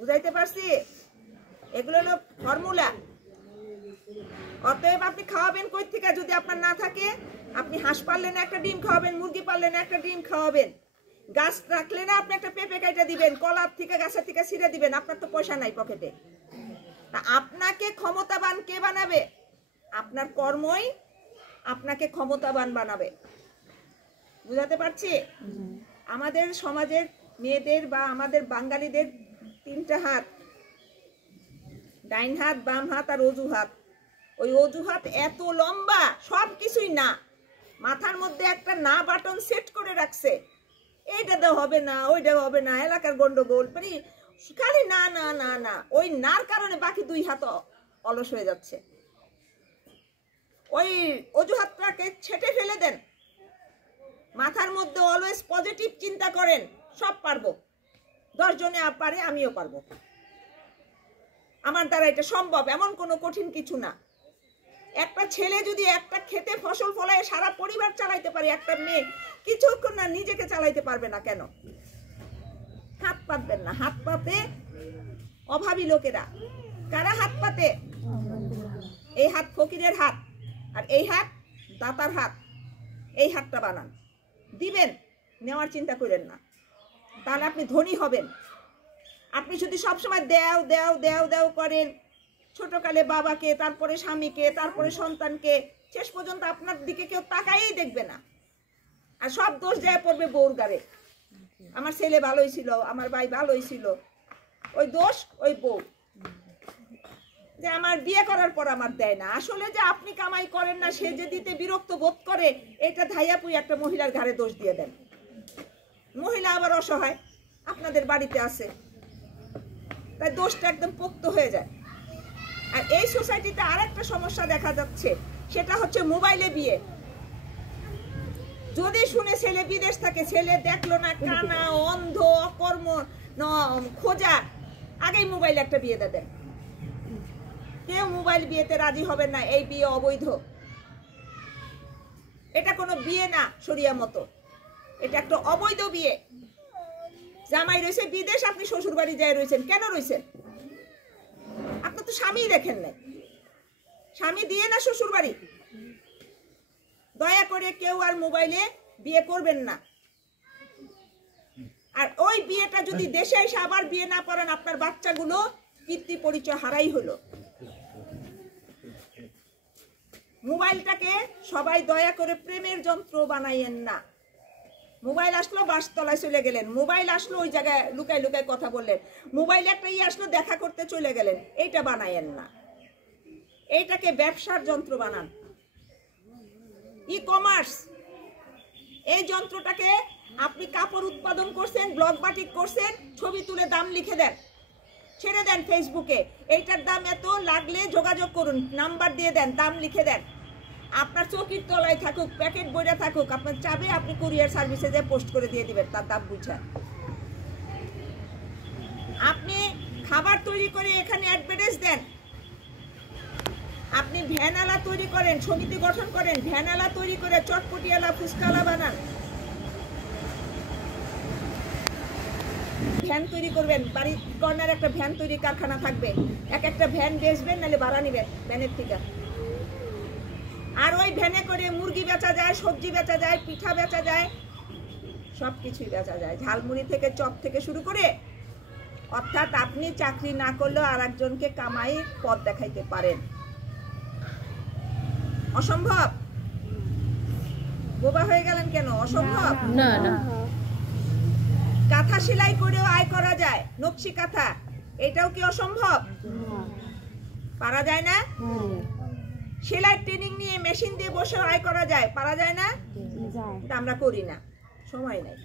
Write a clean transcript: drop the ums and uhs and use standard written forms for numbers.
বুঝাইতে পারছি? এগুলো হলো ফর্মুলা। অতএব আপনি খাওয়াবেন কই থেকে যদি আপনার না থাকে? আপনি হাঁস পারলেন একটা ডিম খাওয়াবেন, মুরগি পারলেন একটা ডিম খাওয়াবেন, গাছ রাখলে না আপনি একটা পেঁপে কাইটা দিবেন, কলার থেকে গাছের থেকে ছিঁড়ে দিবেন। আপনার তো পয়সা নাই পকেটে। তা আপনাকে ক্ষমতাবান কে বানাবে? আপনার কর্মই আপনাকে ক্ষমতাবান বানাবে। বুঝাতে পারছি? আমাদের সমাজের মেয়েদের বা আমাদের বাঙালিদের 3টা হাত, ডাইন হাত, বাম হাত আর অজুহাত। ওই অজুহাত এত লম্বা, সব কিছুই না। মাথার মধ্যে একটা না বাটন সেট করে রাখছে, এইটা তো হবে না, ওইটা হবে না, এলাকার গন্ডগোল, মানে খালি না না না না। ওই নার কারণে বাকি 2 হাত অলস হয়ে যাচ্ছে। ওই অজুহাতটাকে ছেটে ফেলে দেন। মাথার মধ্যে অলওয়েজ পজিটিভ চিন্তা করেন, সব পারবো। 10 জনে পারে, আমিও পারবো। আমার দ্বারা এটা সম্ভব, এমন কোনো কঠিন কিছু না। একটা ছেলে যদি একটা খেতে ফসল ফলায় সারা পরিবার চালাইতে পারে, একটা মেয়ে কিছুক্ষণ না নিজেকে চালাইতে পারবে না কেন? হাত পাতবেন না। হাত পাতে অভাবী লোকেরা। কারা হাত পাতে? এই হাত ফকিরের হাত, আর এই হাত দাতার হাত। এই হাতটা বানান, দিবেন, নেওয়ার চিন্তা করেন না। তাহলে আপনি ধনী হবেন। আপনি যদি সবসময় দেও দেও দেও দেও করেন, ছোটকালে বাবাকে, তারপরে স্বামীকে, তারপরে সন্তানকে, শেষ পর্যন্ত আপনার দিকে কেউ তাকাইই দেখবে না। আর সব দোষ যায় পড়বে বউর গায়ে। আমার ছেলে ভালোই ছিল, আমার ভাই ভালোই ছিল, ওই দোষ ওই বউ, যে আমার বিয়ে করার পর আমার দেয় না। আসলে যে আপনি কামাই করেন না, সে যে দিতে বিরক্ত বোধ করে, এটা ধাইয়াপুই একটা মহিলার ঘাড়ে দোষ দিয়ে দেন। মহিলা আবার অসহায়, আপনাদের বাড়িতে আছে, তাই দোষটা একদম পোক্ত হয়ে যায়। আর এই সোসাইটিতে আরেকটা সমস্যা দেখা যাচ্ছে, সেটা হচ্ছে মোবাইলে বিয়ে। যদি শুনে ছেলে বিদেশ থাকে, ছেলে দেখলো না, কানা, অন্ধ, অকর্ম, খোঁজা, আগেই মোবাইলে একটা বিয়ে দেন। কেউ মোবাইল বিয়েতে রাজি হবেন না। এই বিয়ে অবৈধ। এটা কোনো বিয়ে না শরিয়া মতো, এটা একটা অবৈধ বিয়ে। জামাই রয়েছে বিদেশ, আপনি শ্বশুর বাড়ি যায় রয়েছেন, কেন রয়েছেন? আপনি তো স্বামী দেখেন না, স্বামী দিয়ে না শ্বশুর বাড়ি। দয়া করে কেউ আর মোবাইলে বিয়ে করবেন না। আর ওই বিয়েটা যদি দেশে এসে আবার বিয়ে না করেন, আপনার বাচ্চাগুলো পিতৃ পরিচয় হারাই হলো। মোবাইলটাকে সবাই দয়া করে প্রেমের যন্ত্র বানাইয়েন না। মোবাইল আসলো বাসতলায় চলে গেলেন, মোবাইল আসলো ওই জায়গায় লুকায় লুকায় কথা বললেন, মোবাইল একটা আসলো দেখা করতে চলে গেলেন, এইটা বানাইয়েন না। এইটাকে ব্যবসার যন্ত্র বানান। ই কমার্স, এই যন্ত্রটাকে আপনি কাপড় উৎপাদন করছেন, ব্লক বাটিক করছেন, ছবি তুলে দাম লিখে দেন, ছেড়ে দেন ফেসবুকে, এইটার দাম এত, লাগলে যোগাযোগ করুন, নাম্বার দিয়ে দেন, দাম লিখে দেন। আপনার চৌকির তলায় থাকুক, প্যাকেট বইটা থাকুক, আপনার চাবে, আপনি কুরিয়ার সার্ভিসে যে পোস্ট করে দিয়ে দিবেন, তার দাম বুঝে। আপনি খাবার তৈরি করে এখানে অ্যাডভার্টাইজ দেন। আপনি ভ্যানালা তৈরি করেন, সমিতি গঠন করেন, ভ্যানালা তৈরি করে চটপটিয়ালা, ফুচকালা বানান। ভ্যান তৈরি করবেন, বাড়ির কর্নার একটা ভ্যান তৈরি কারখানা থাকবে, এক একটা ভ্যান বেচবেন, নাহলে ভাড়া নিবেন ভ্যানের থেকে। আর ওই ভ্যানে করে মুরগি বেচা যায়, সবজি বেচা যায়, পিঠা বেচা যায়, সব কিছুই বেচা যায়, ঝালমুড়ি থেকে চপ থেকে শুরু করে। অর্থাৎ আপনি চাকরি না করলেও আর একজনকে কামাই পথ দেখাইতে পারেন। অসম্ভব? বোবা হয়ে গেলেন কেন? অসম্ভব না না। কাঁথা সেলাই করেও আয় করা যায়, নকশি কাঁথা, এটাও কি অসম্ভব? পারা যায় না? সেলাই ট্রেনিং নিয়ে মেশিন দিয়ে বসে আয় করা যায়, পারা যায় না? আমরা করি না, সময় নাই।